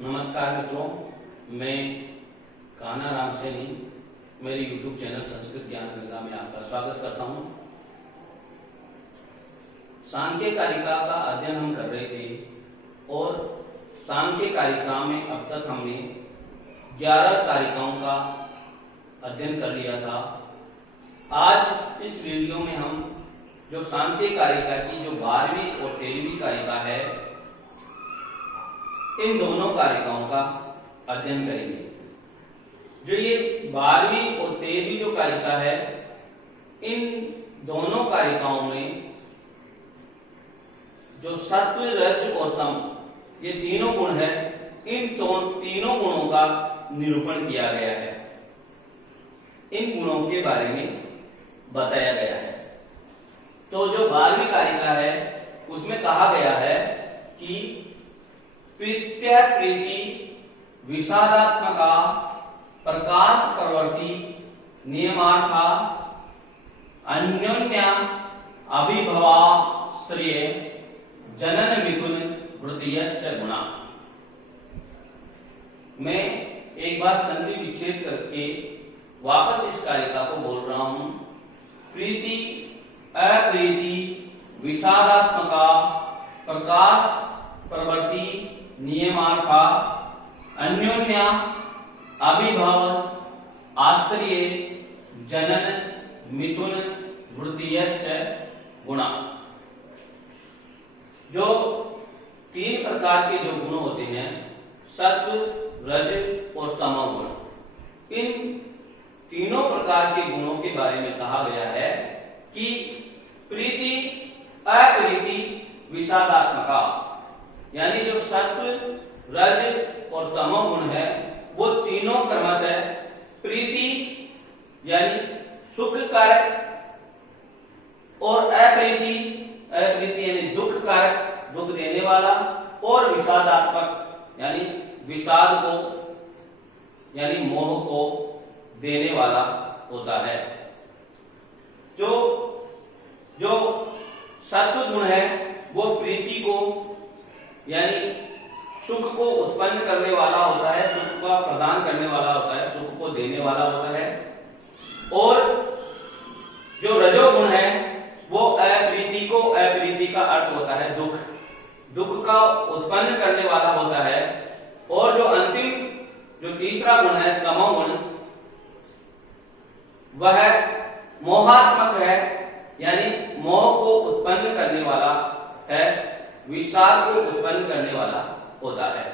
नमस्कार मित्रों, मैं कान्हा राम सैनी मेरे YouTube चैनल संस्कृत ज्ञान गंगा में आपका स्वागत करता हूं। सांख्य कारिका का अध्ययन हम कर रहे थे और सांख्य कारिका में अब तक हमने 11 कारिकाओं का अध्ययन कर लिया था। आज इस वीडियो में हम जो सांख्य कारिका की जो 12वीं और 13वीं कारिका है, इन दोनों कारिकाओं का अध्ययन करेंगे। जो ये 12वीं और 13वीं जो कारिका है, इन दोनों कारिकाओं में जो सत्व, रज और तम ये तीनों गुण है, इन तीनों गुणों का निरूपण किया गया है। इन गुणों के बारे में बताया गया है। तो जो 12वीं कारिका है उसमें कहा गया है कि प्रीत्या प्रीति विषादात्मका प्रकाश प्रवृत्ति नियमार्था अन्योन्य अभिभवाश्रय जनन मिथुन वृत्तियश्च गुणा। मैं एक बार संधि विच्छेद करके वापस इस कारिका को बोल रहा हूं। प्रीति अप्रीति विषादात्मका प्रकाश प्रवृत्ति नियमार्था अन्योन्य अभिभव आश्रय जनन मिथुन वृत्तियश्च गुणा। जो 3 प्रकार के जो गुण होते हैं, सत्व, रज और तमोगुण, इन तीनों प्रकार के गुणों के बारे में कहा गया है कि प्रीति अप्रीति विषादात्मका, यानी जो सत्व, रज और तमोगुण है वो तीनों क्रमशः प्रीति यानी सुख कारक और अप्रीति यानी दुख कारक, दुख देने वाला, और विषादात्मक यानी विषाद को यानी मोह को देने वाला होता है। जो सत्व गुण है वो प्रीति को यानी सुख को उत्पन्न करने वाला होता है, सुख का प्रदान करने वाला होता है, सुख को देने वाला होता है। और जो रजोगुण है वो अप्रीति को, अप्रीति का अर्थ होता है दुख, दुख का उत्पन्न करने वाला होता है। और जो अंतिम जो तीसरा गुण है तमोगुण, वह मोहात्मक है, यानी मोह को उत्पन्न करने वाला है, विषाद को उत्पन्न करने वाला होता है।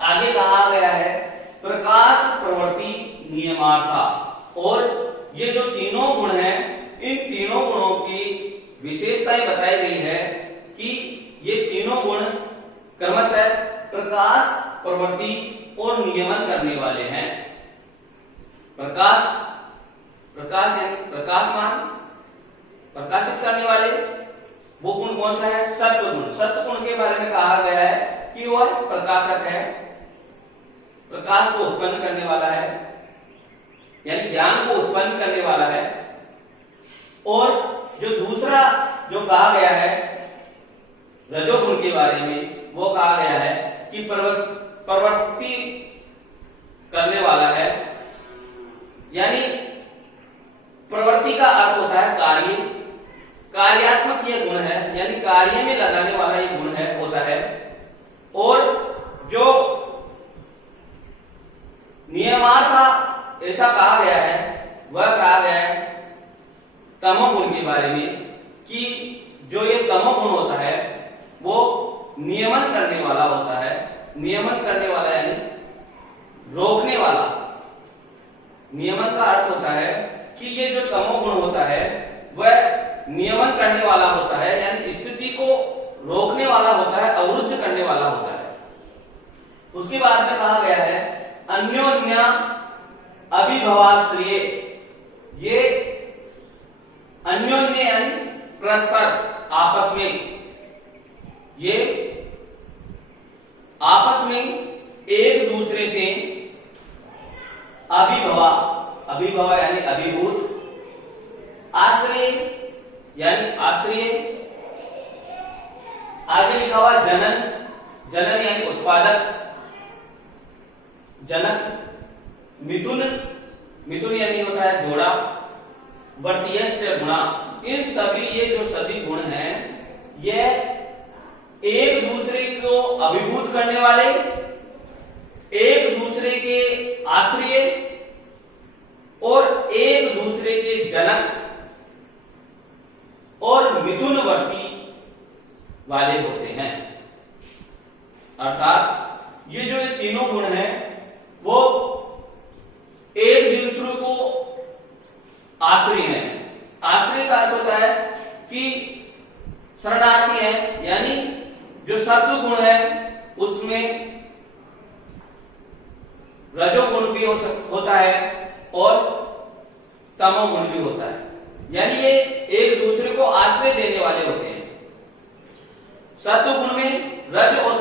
आगे कहा गया है प्रकाश प्रवृत्ति नियमार्था, और ये जो तीनों गुण हैं, इन तीनों गुणों की विशेषताएं बताई गई है कि ये तीनों गुण क्रमशः प्रकाश, प्रवृत्ति और नियमन करने वाले हैं। प्रकाश यानी प्रकाशमान, प्रकाशित करने वाले, वो गुण कौन सा है? सत्व गुण। सत्व गुण के बारे में कहा गया है कि वह प्रकाशक है, प्रकाश को उत्पन्न करने वाला है, यानी ज्ञान को उत्पन्न करने वाला है। और जो दूसरा जो कहा गया है रजोगुण के बारे में, वो कहा गया है कि प्रवृत्ति करने वाला है, यानी प्रवृत्ति का अर्थ होता है कार्य, कार्यात्मक यह गुण है, यानी कार्य में लगाने वाला ये गुण है होता है। और जो नियमार्थ ऐसा कहा गया है, वह कहा गया है तमोगुण के बारे में कि जो ये तमोगुण होता है वो नियमन करने वाला होता है। नियमन करने वाला यानी रोकने वाला। नियमन का अर्थ होता है कि ये जो तमोगुण होता है वह नियमन करने वाला होता है, यानी स्थिति को रोकने वाला होता है, अवरुद्ध करने वाला होता है। उसके बाद में कहा गया है अन्योन्य अभिभवाश्रय। ये अन्योन्य यानी परस्पर, आपस में, ये आपस में एक दूसरे से अभिभवा यानी अभिभूत, आश्रय यानी आश्रय, आगे लिखा हुआ जनन, जनन यानी उत्पादक, जनक, मिथुन, मिथुन यानी होता है जोड़ा, वर्तीयश्च गुणा, इन सभी ये जो सभी गुण हैं ये एक दूसरे को अभिभूत करने वाले, एक दूसरे के आश्रय और एक दूसरे के जनक और मिथुनवर्ती वाले होते हैं। अर्थात ये जो तीनों गुण हैं वो एक दूसरे को आश्रय है। आश्रय का अर्थ होता है कि शरणार्थी है, यानी जो सत्व गुण है उसमें रजोगुण भी होता है और तमोगुण भी होता है, यानी ये एक दूसरे को आश्रय देने वाले होते हैं। सत्व गुण में रज और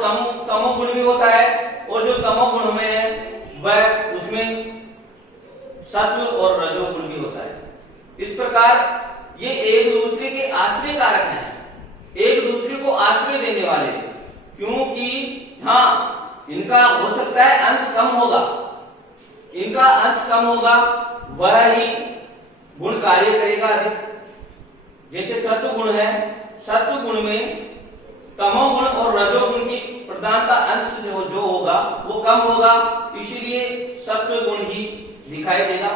तमोगुण भी होता है और जो तमोगुण में है वह उसमें सत्व और रजोगुण भी होता है। इस प्रकार ये एक दूसरे के आश्रय कारक हैं, एक दूसरे को आश्रय देने वाले, क्योंकि हाँ इनका हो सकता है अंश कम होगा, इनका अंश कम होगा वह ही गुण कार्य करेगा अधिक। जैसे सत्व गुण है, सत्व गुण में तमोगुण और रजोगुण की प्रधानता अंश जो होगा वो कम होगा, इसीलिए सत्व गुण ही दिखाई देगा।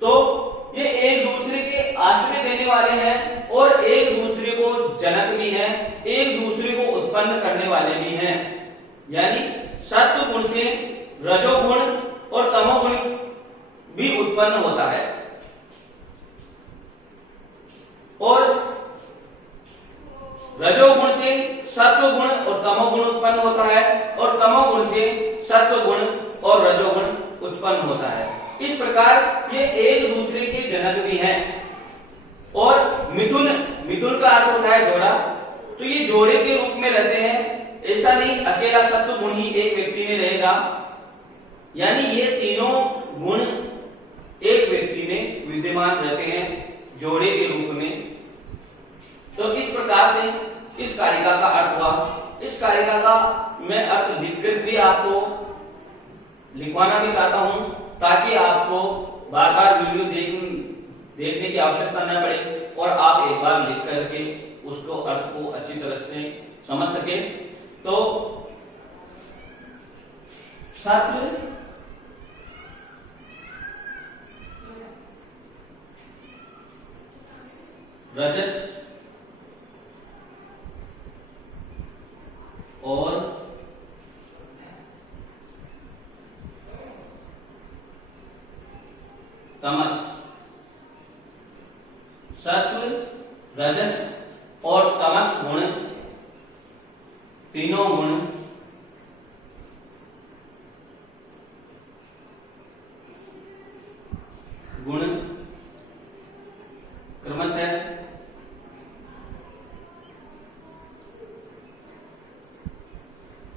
तो ये एक दूसरे के आश्रय देने वाले हैं और एक दूसरे को जनक भी हैं, एक दूसरे को उत्पन्न करने वाले भी हैं, यानी सत्व गुण से रजोगुण और तमोगुण भी उत्पन्न होता है और रजोगुण से सत्व गुण और तमोगुण उत्पन्न होता है और तमोगुण से सत्व गुण और रजोगुण उत्पन्न होता है। इस प्रकार ये एक दूसरे के जनक भी हैं। और मिथुन, मिथुन का अर्थ होता है जोड़ा, तो ये जोड़े के रूप में रहते हैं, ऐसा नहीं अकेला सत्व गुण ही एक व्यक्ति में रहेगा, यानी ये तीनों गुण एक व्यक्ति में विद्यमान रहते हैं जोड़े के रूप में। तो इस प्रकार से इस कारिका का अर्थ हुआ। इस कारिका का मैं अर्थ लिखकर भी आपको लिखवाना भी चाहता हूं ताकि आपको बार बार वीडियो देखने की आवश्यकता न पड़े और आप एक बार लिख करके उसको अर्थ को अच्छी तरह से समझ सके। तो सत्व, रजस और तमस, सत्व, रजस और तमस गुण, तीनों गुण क्रमशः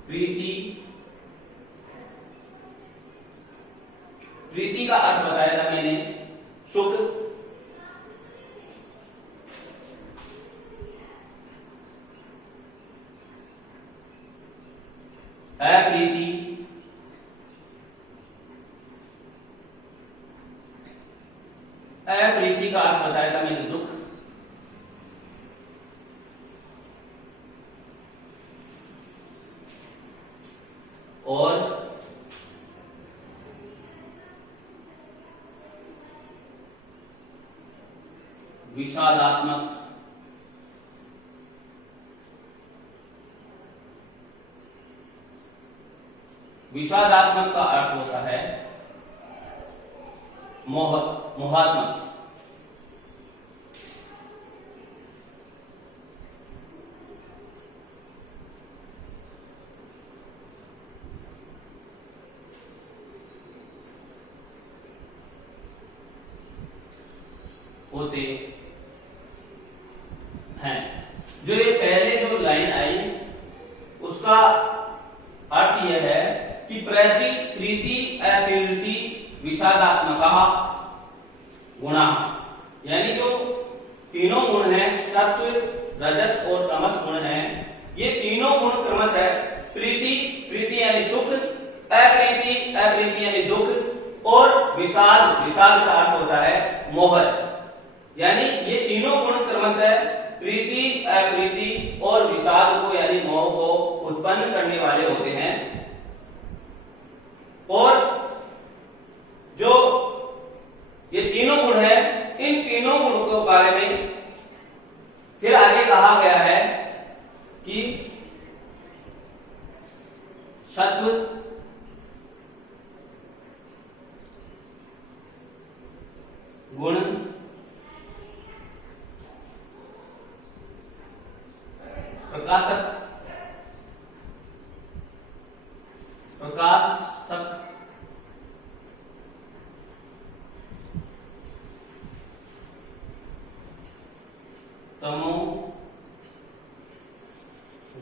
प्रीति, प्रीति का अर्थ बताया था मैंने सुख, अप्रीति, अप्रीति का अर्थ बताया था मैंने दुख, और विषादात्मक, विषादात्मक का अर्थ होता है मोहात्मक। होते हैं। जो ये पहले जो लाइन आई उसका अर्थ यह है कि प्रति, प्रीति, अप्रीति, विषादात्मक गुणा, यानी जो तीनों गुण हैं सत्व, रजस और तमस गुण हैं, ये तीनों गुण क्रमशः प्रीति, प्रीति यानी सुख, अप्रीति, अप्रीति यानी दुख, और विषाद, विषाद का अर्थ होता है मोह। यानी ये तीनों गुण क्रमशः प्रीति, अप्रीति और विषाद को यानी मोह को उत्पन्न करने वाले होते हैं। और जो ये तीनों गुण है, इन तीनों गुणों के बारे में फिर आगे कहा गया है कि सत्व, गुण, प्रकाशक, प्रकाशक, तमो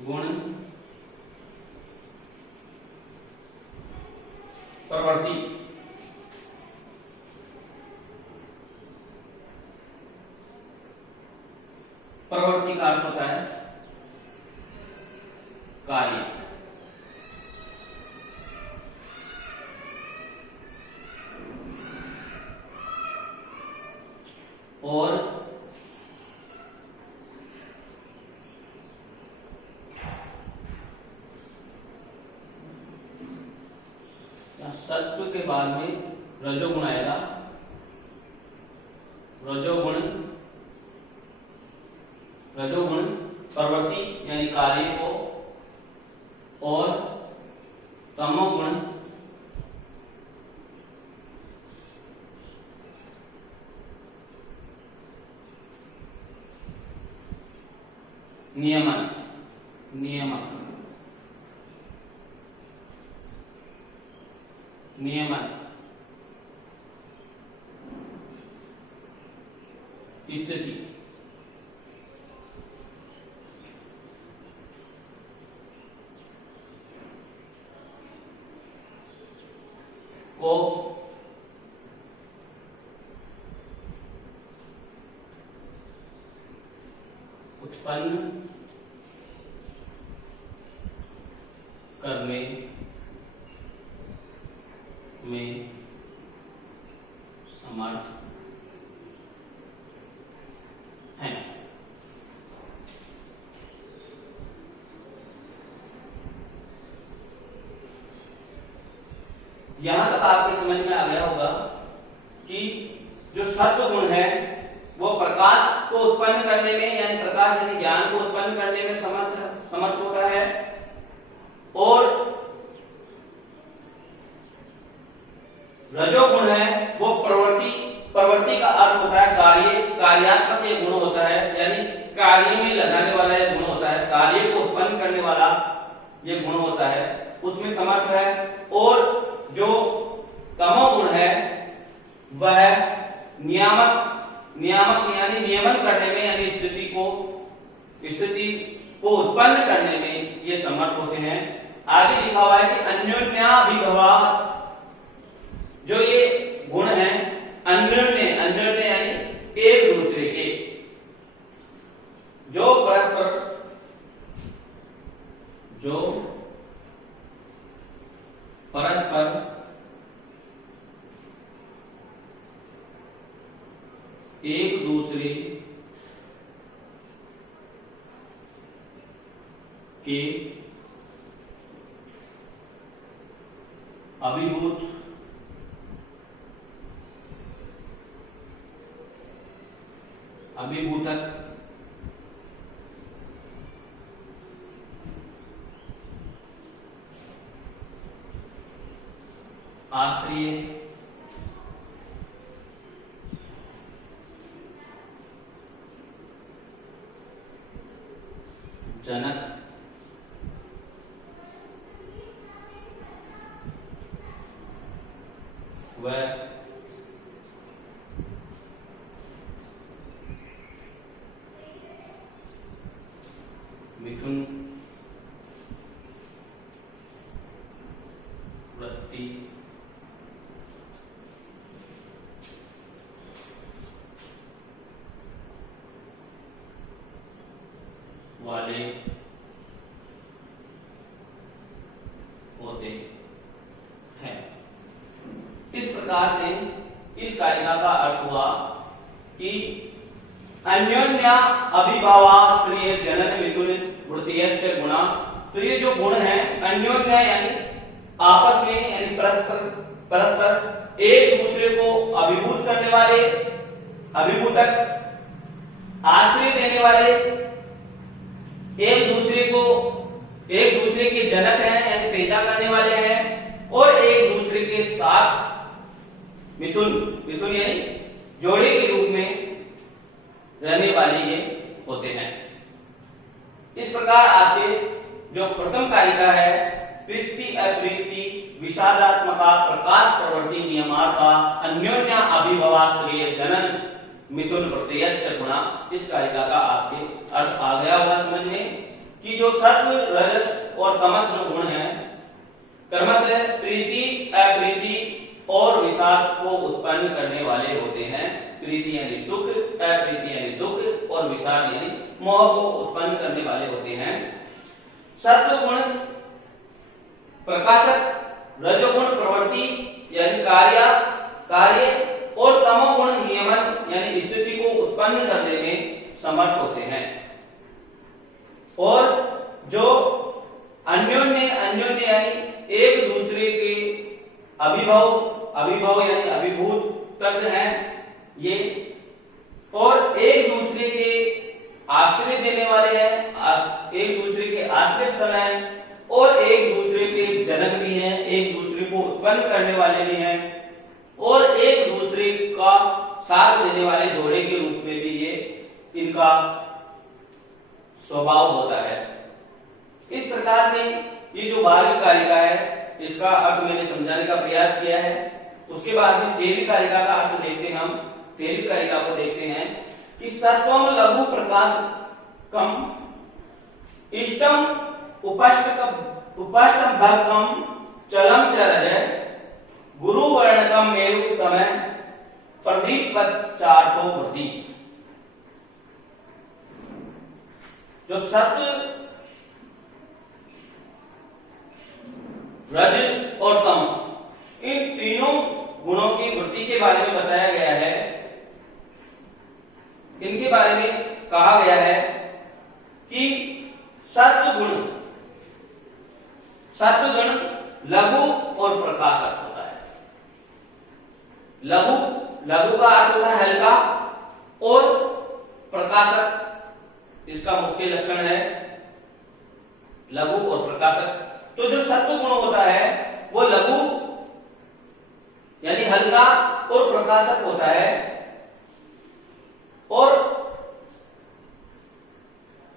गुण, प्रवृत्ति। प्रवृत्ति का अर्थ होता है कार्य। और सत्व के बाद में रजोगुण आएगा। रजोगुण, रजोगुण प्रवृत्ति यानी कार्य को, और तमोगुण नियमन, नियमन, नियमन, स्थिति। को उत्पन्न करने में समर्थ हैं। यहां तक आपके समझ में आ गया होगा कि जो सत्व गुण है वो प्रकाश को उत्पन्न करने में यानी प्रकाश यानी ज्ञान को उत्पन्न करने में समर्थ होता है, और रजोगुण है वो प्रवृत्ति, प्रवृत्ति का अर्थ होता है कार्य, कार्यात्मक ये गुण होता है, यानी कार्य में लगाने वाला ये गुण होता है, कार्य को उत्पन्न करने वाला ये गुण होता है, उसमें समर्थ है। और जो तमोगुण है वह नियामक, नियामक यानी नियमन करने में यानी स्थिति को उत्पन्न करने में ये समर्थ होते हैं। आगे लिखा हुआ है कि अन्योन्याभिभवा, जो ये गुण है अन्योन्य, अन्योन्य यानी एक दूसरे के, जो परस्पर, जो परस्पर एक दूसरे के अभिभूत, अभिभूतक, आश्रय, जनक, व मिथुन वृत्ति वाले प्रकार से इस कारिका का अर्थ हुआ कि अन्योन्य अभिभावाश्रय जनन मिथुन वृत्तियश्च गुणा। तो ये जो गुण है अन्योन्य यानी आपस में यानी परस्पर एक दूसरे को अभिभूत करने वाले, अभिभूतक, आश्रय देने वाले, एक दूसरे के जनक हैं यानी पैदा करने वाले हैं, और एक दूसरे के साथ मिथुन यानी जोड़े के रूप में रहने वाले ये होते हैं। इस प्रकार आपके जो प्रथम कारिका है प्रीति अप्रीति विषादात्मका प्रकाश प्रवृत्ति नियमार्था अन्योन्य अभिभवाश्रय जनन मिथुन प्रत्ययश्च गुणा, इस कारिका का आपके अर्थ आ गया होगा समझ में कि जो सत्व रजस और तमस जो गुण है क्रमशः प्रीति अप्रीति और विषाद को उत्पन्न करने वाले होते हैं। प्रीति यानी सुख, अप्रीति यानी दुख, और विषाद यानी मोह को उत्पन्न करने वाले होते हैं। सत्व गुण प्रकाशक, रजोगुण प्रवृत्ति यानी कार्य और तमोगुण नियमन यानी स्थिति को उत्पन्न करने में समर्थ होते हैं। और जो अन्योन्य यानी एक दूसरे के अभिभव यानी अभिभूत तत्व हैं ये, और एक दूसरे के आश्रय देने वाले हैं, एक दूसरे के आश्रय स्थल हैं, और एक दूसरे के जनक भी हैं, एक दूसरे को उत्पन्न करने वाले भी हैं, और एक दूसरे का साथ देने वाले जोड़े के रूप में भी ये इनका स्वभाव होता है। इस प्रकार से ये जो 12वीं कारिका है इसका अर्थ मैंने समझाने का प्रयास किया है। उसके बाद में 13वीं कारिका का अर्थ देखते हैं हम। 13वीं कारिका को देखते हैं कि सत्वम लघु प्रकाशकम इष्टम उपष्टम भक्कम चलम च रजय गुरु वर्णकम मेरु तमय प्रदीप चार्टो वृद्धि। जो सत्व, रज और तम, इन तीनों गुणों की वृत्ति के बारे में बताया गया है। इनके बारे में कहा गया है कि सत्व गुण लघु और प्रकाशक होता है। लघु का अर्थ होता है हल्का, और प्रकाशक इसका मुख्य लक्षण है लघु और प्रकाशक। तो जो सत्व गुण होता है वो लघु यानी हल्का और प्रकाशक होता है, और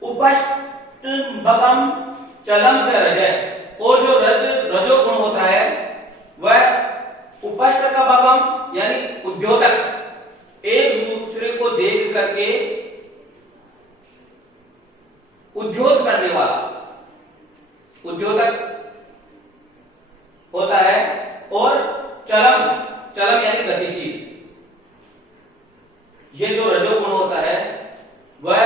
उपष्टभकम चलम च रजय, और जो रजो गुण होता है वह उपष्ट का भगम यानी उद्योतक, एक दूसरे को देख करके उद्योत करने वाला उद्योतक होता है, और चलम यानी गतिशील। ये जो रजोगुण होता है वह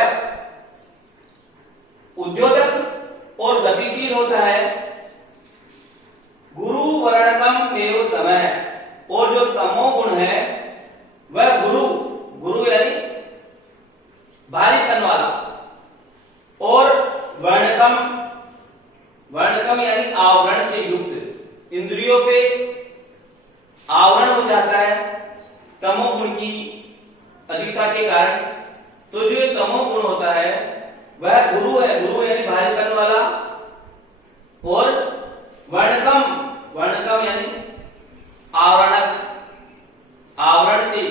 उद्योतक और गतिशील होता है। गुरु वर्णकम एवं तमय, और जो तमो गुण है वह गुरु यानी भारीपन वाला, और वर्णकम यानी आवरण से युक्त, इंद्रियों पे आवरण हो जाता है तमोगुण की अधिकता के कारण। तो जो तमोगुण होता है वह गुरु यानी भारीपन वाला, और वर्णकम यानी आवरण से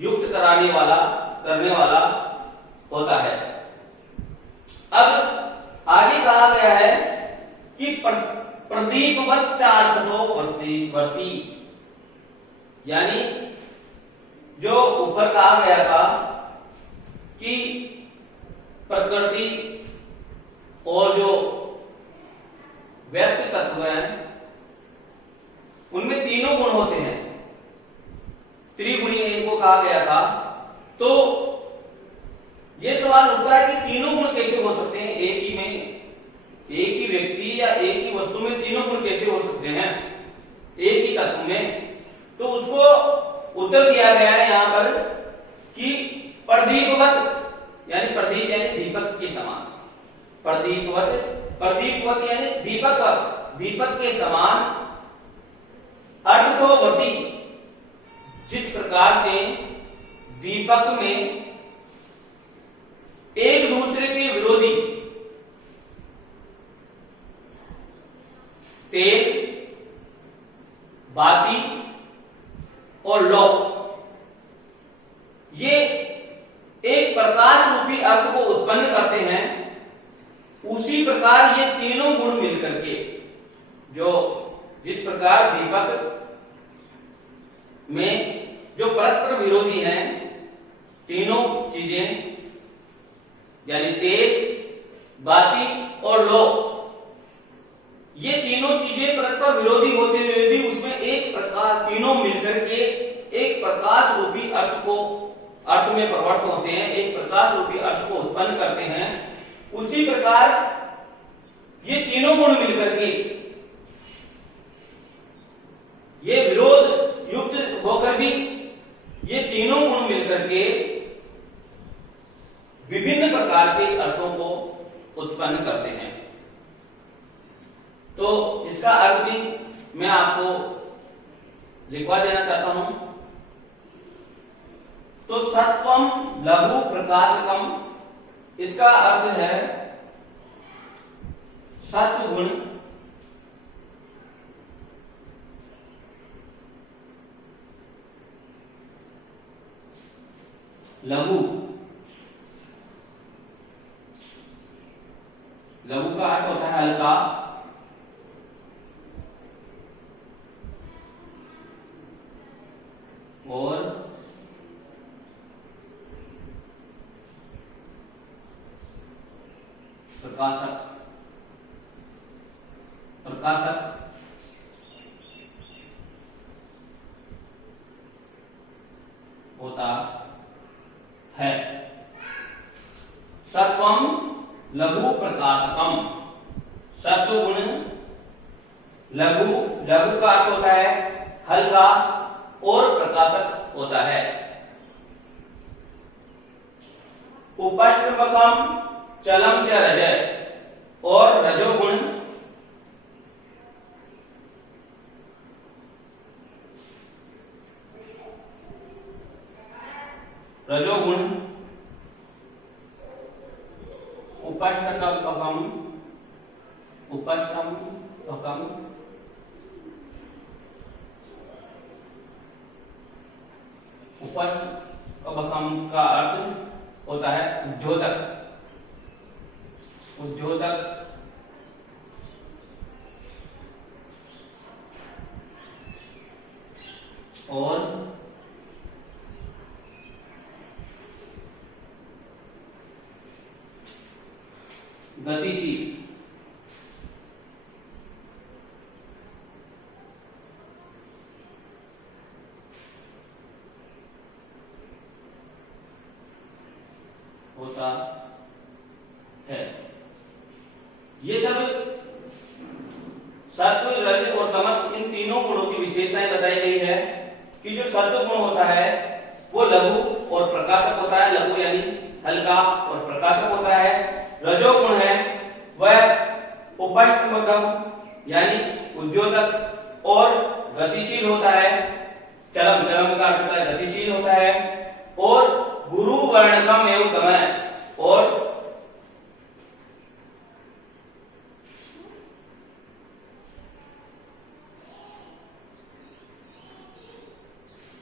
युक्त करने वाला होता है। अब आगे कहा गया है कि प्रदीपवत चार्थो वर्ती, यानी जो ऊपर कहा गया था कि प्रकृति और जो व्यक्ति तत्व है उनमें तीनों गुण होते हैं, त्रिगुणी इनको कहा गया था। तो यह सवाल उठता है कि तीनों गुण कैसे हो सकते हैं एक ही व्यक्ति या एक ही वस्तु में तीनों गुण कैसे हो सकते हैं एक ही तत्व में। तो उसको उत्तर दिया गया है यहां पर कि प्रदीपवत यानी दीपक के समान, प्रदीपवत यानी दीपकवत, दीपक के समान, अर्थोवती जिस प्रकार से दीपक में एक दूसरे के विरोधी तेल, बाती और लौ ये एक प्रकाश रूपी अर्थ को उत्पन्न करते हैं, उसी प्रकार ये तीनों गुण मिलकर के जिस प्रकार दीपक में जो परस्पर विरोधी हैं तीनों चीजें यानी तेल, बाती और लौ, ये तीनों चीजें परस्पर विरोधी होते हुए भी उसमें एक प्रकार तीनों मिलकर के एक प्रकाश रूपी अर्थ में प्रवृत्त होते हैं, एक प्रकाश रूपी अर्थ को उत्पन्न करते हैं। उसी प्रकार ये तीनों गुण मिलकर के ये विरोध युक्त होकर भी ये तीनों गुण मिलकर के विभिन्न प्रकार के अर्थों को उत्पन्न करते हैं। तो इसका अर्थ भी मैं आपको लिखवा देना चाहता हूं। तो सत्वम लघु प्रकाशकम, इसका अर्थ है सत्व गुण लघु, लघु का अर्थ होता है हल्का, और प्रकाशक, प्रकाशक होता है। सत्वम लघु प्रकाशकम, सत्व गुण लघु, लघु का अर्थ होता है हल्का और प्रकाशक होता है। उपष्टमकम चलम च रजय, और रजोगुण रजोगुण उपष्टकम उपष्टम उपष्टकम का अर्थ होता है उद्योतक, उद्योतक और गतिशील, होता है। ये सब सत्व, रज और तमस, इन तीनों गुणों की विशेषताएं बताई गई है कि जो सत्व गुण होता है वो लघु और प्रकाशक होता है, लघु यानी हल्का और प्रकाशक होता है। रजोगुण है वह उपष्टमकम यानी उद्योतक और गतिशील होता है। चलम, चलम का अर्थ होता है गतिशील होता है। और गुरु वर्णकम एवं तमय, और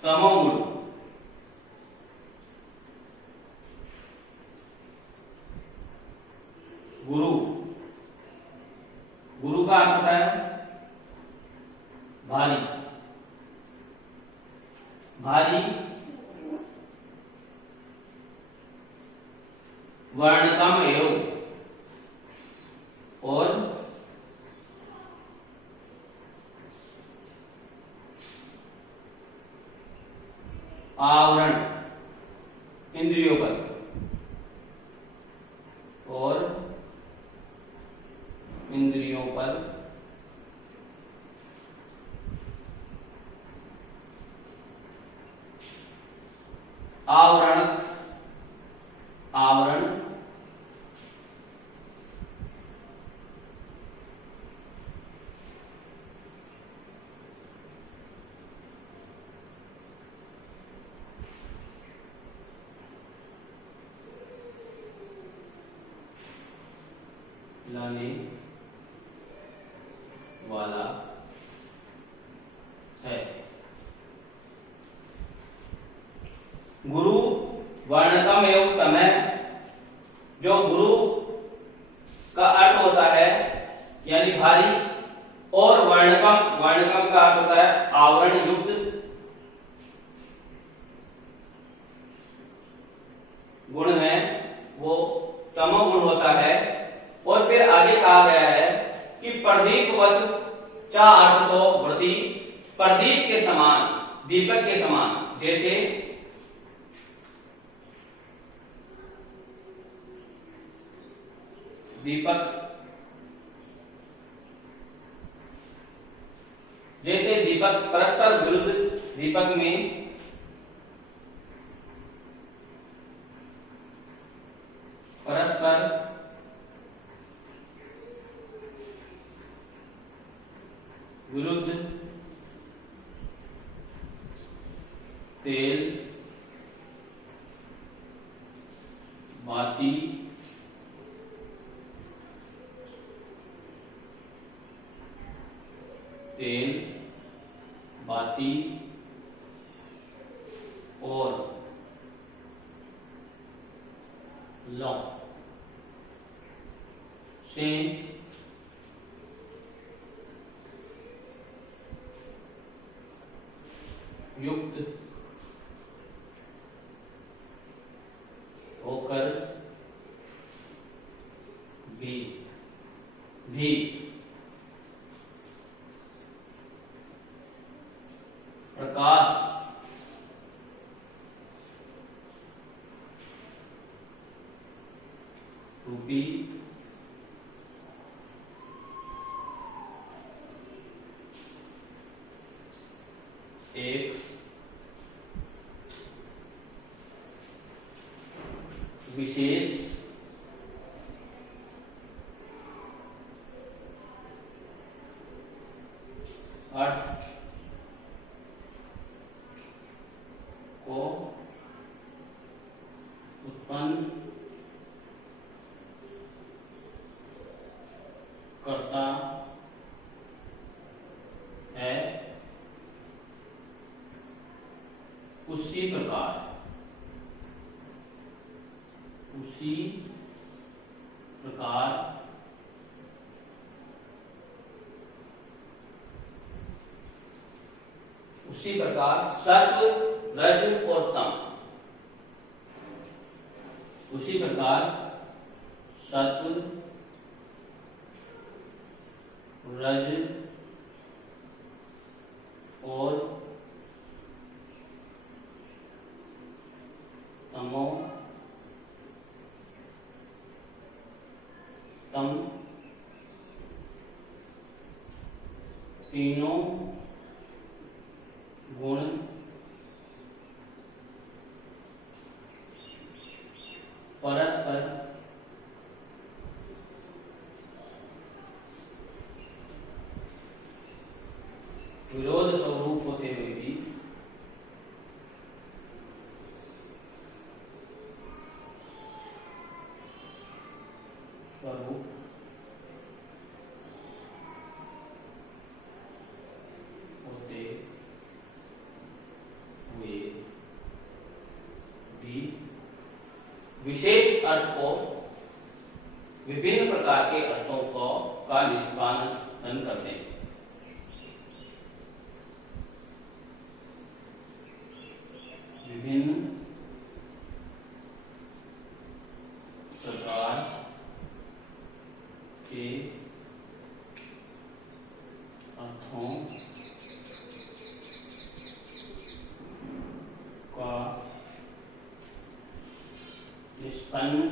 तमोगुण, गुरु, गुरु का अर्थ होता है भारी, भारी, वर्णकम एवं, और आवरण इंद्रियों पर, और इंद्रियों पर आवरण, आवरण, लाने वाला है। गुरु वर्णकम एवं तम है। जो गुरु का अर्थ होता है यानी भारी, और वर्णकम, वर्णकम का अर्थ होता है आवरण युक्त। गुण है वो तमोगुण होता है। और फिर आगे कहा गया है कि प्रदीपवत, चा अर्थ तो वृत्ति, प्रदीप के समान, दीपक के समान, जैसे दीपक, जैसे दीपक परस्पर विरुद्ध, दीपक में परस्पर विरुद्ध तेल बाती तेल बाती और लौ से युक्त होकर भी प्रकाश रूपी एक विशेष अर्थ को उत्पन्न करता है। उसी प्रकार सत्व, रज और तम, उसी प्रकार सत्व, रज और तमो, तम तीनों गुण परस्पर विरोध स्वरूप होते हुए भी स्वरूप होते हुए भी विशेष अर्थ को, विभिन्न प्रकार के अर्थों को का निष्पादन करते हैं। विभिन्न प्रकार के अर्थों का निष्पन्न,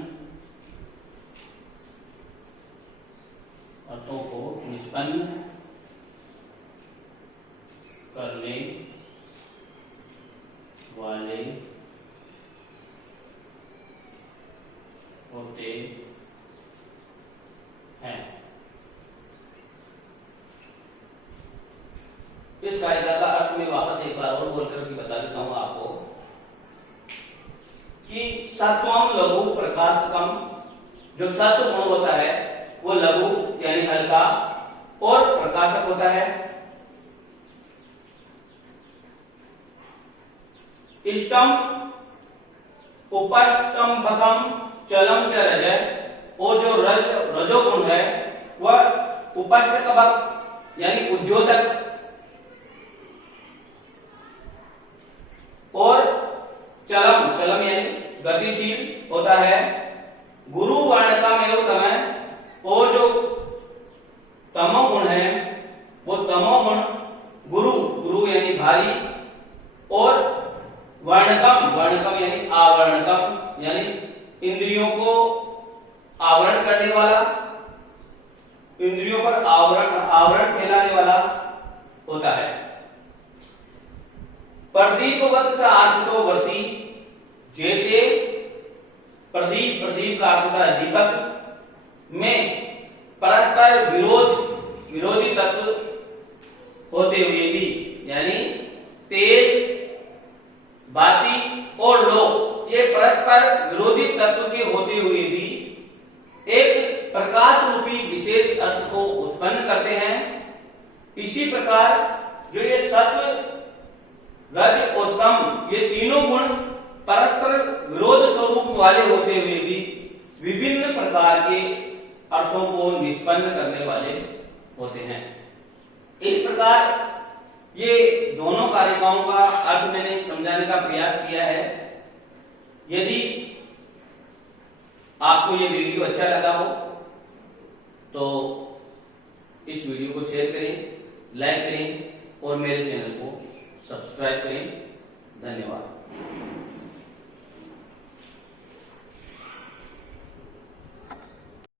अर्थों को निष्पन्न करने वाले कि सत्वम लघु प्रकाशकम, जो सत्व गुण होता है वो लघु यानी हल्का और प्रकाशक होता है। इष्टम उपष्टम्भकम चलम च रज, और जो रजोगुण है वह उपष्टकभक यानी उद्योतक और चलम यानी गतिशील होता है। गुरु वर्णकम एवं तमः, और जो तमोगुण है वो तमोगुण गुरु यानी भारी और वर्णकम यानी आवर्णकम यानी इंद्रियों को आवरण करने वाला, इंद्रियों पर आवरण फैलाने वाला होता है। प्रदीपवत आर्थितोवर्ती, जैसे प्रदीप का अर्थ होता है दीपक में परस्पर विरोधी तत्व होते हुए भी, यानी तेज, बाती और लो ये परस्पर विरोधी तत्व के होते हुए भी एक प्रकाश रूपी विशेष अर्थ को उत्पन्न करते हैं। इसी प्रकार जो ये सत्व, रज और तम ये तीनों गुण परस्पर विरोध स्वरूप वाले होते हुए भी विभिन्न प्रकार के अर्थों को निष्पन्न करने वाले होते हैं। इस प्रकार ये दोनों कारिकाओं का अर्थ मैंने समझाने का प्रयास किया है। यदि आपको ये वीडियो अच्छा लगा हो तो इस वीडियो को शेयर करें, लाइक करें और मेरे चैनल को सब्सक्राइब करें। धन्यवाद।